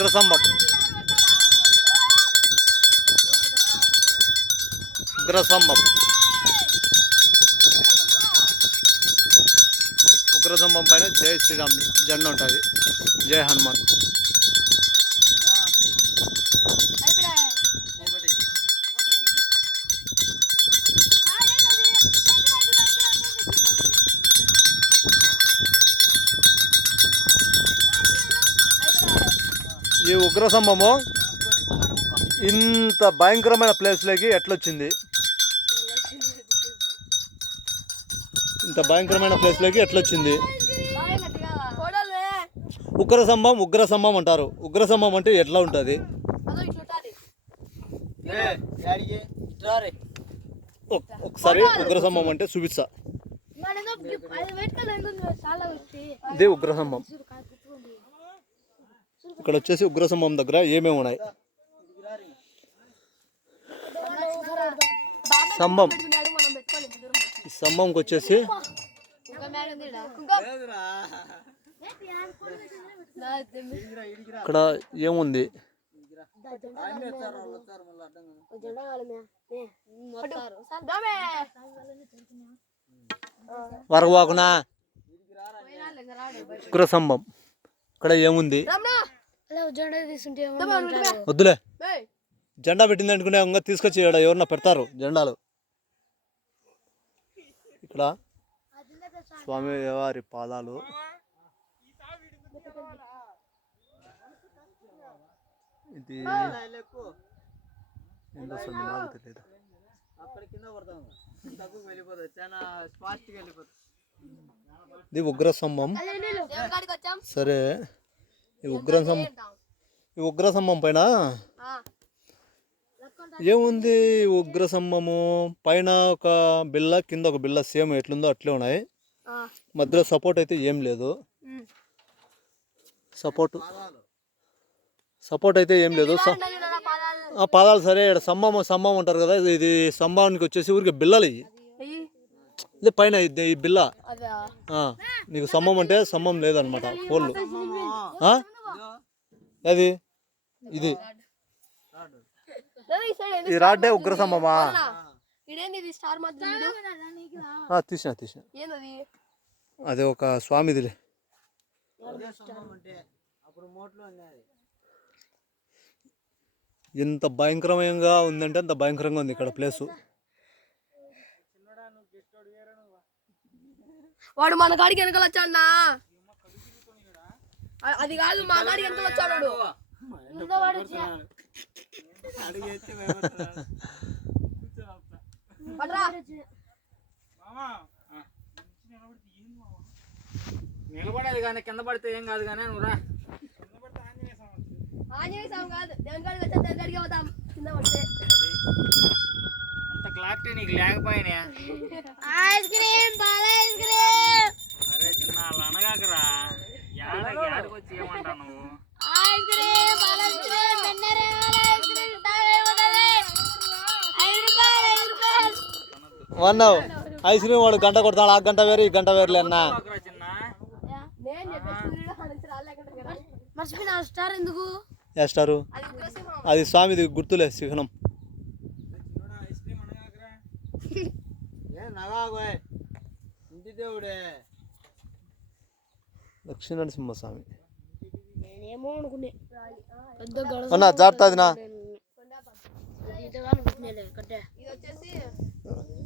ఉగ్రస్తంభం ఉగ్రస్తంభం ఉగ్రస్తంభం పైన జై శ్రీరామ్ జెండా ఉంటుంది. జై హనుమాన్. ఈ ఉగ్రస్తంభము ఇంత భయంకరమైన ప్లేస్లోకి ఎట్లొచ్చింది? ఇంత భయంకరమైన ప్లేస్లోకి ఎట్లొచ్చింది? ఉగ్రస్తంభం అంటారు. ఉగ్రస్తంభం అంటే ఎట్లా ఉంటుంది? ఒకసారి ఉగ్రస్తంభం అంటే చూపిస్తా. ఇదే ఉగ్రస్తంభం. ఇక్కడ వచ్చేసి ఉగ్రస్తంభం దగ్గర ఏమేమి ఉన్నాయి? స్తంభం. ఈ స్తంభంకి వచ్చేసి ఇక్కడ ఏముంది? వరవాకునా ఉగ్రస్తంభం. ఇక్కడ ఏముంది? వద్దులే, జెండా పెట్టింది అనుకునే ఇంకా తీసుకొచ్చి ఎవరన్నా పెడతారు జెండాలు. ఇక్కడ స్వామి వారి పాదాలు. ఇది నాకు తెలియదు. ఇది ఉగ్రస్తంభం. సరే, ఈ ఉగ్రస్తంభం పైన ఏముంది? ఉగ్రస్తంభము పైన ఒక బిల్ల, కింద ఒక బిల్ల, సేమ్ ఎట్లుందో అట్లే ఉన్నాయి. మధ్యలో సపోర్ట్ అయితే ఏం లేదు. సపోర్ట్ అయితే ఏం లేదు. పాదాలు సరే. ఇక్కడ స్తంభం అంటారు కదా, ఇది స్తంభానికి వచ్చేసి ఊరికి బిల్లలు ఇది పైన ఈ బిల్ల. నీకు స్తంభం అంటే స్తంభం లేదనమాట, పోళ్ళు. అది ఇది ఈ రాడ్డే ఉగ్రస్తంభమా? తీసిన అదే ఒక స్వామిదిలే. ఎంత భయంకరంగా ఉందంటే అంత భయంకరంగా ఉంది ఇక్కడ ప్లేసు. వాడు మన గాడికి వెనకాల వచ్చాడా? అది కాదు, మా గాడికి వెనకాల వచ్చాడు. నిలబడేది కానీ కింద పడితే ఏం కాదు కానీ నువ్వురా. ఆంజనేయ స్వామి కాదు, దేవుడికి వచ్చా దేవుడికి అవుతాం కింద పడితే. అంత క్లారిటీ నీకు లేకపోయినా. Ice cream, ball ice cream. అరే చిన్న అలా అనగాకరా. యాడకి వచ్చి ఏమంటా నువ్వు? Ice cream, ball ice cream, వెన్నెర ఐస్ క్రీమ్, వన్నావు ఐస్ క్రీమ్. వాడు గంట కొడతాడు. ఆ గంట వేరు, ఈ గంట వేరులే అన్న. మర్చిపోయిన స్టార్ ఎందుకు? ఏ స్టారు? అది స్వామిది గుర్తులే, చిహ్నం. లక్ష్మీ నరసింహ స్వామి అన్న జాగ్రత్తదినా.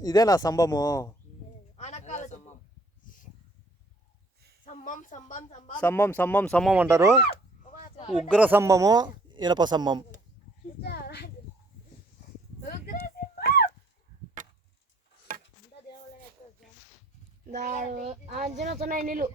ఇదేనా స్తంభము? స్తంభం అంటారు. ఉగ్ర స్తంభము, ఇనప స్తంభం. ఆంజనేయ నీళ్ళు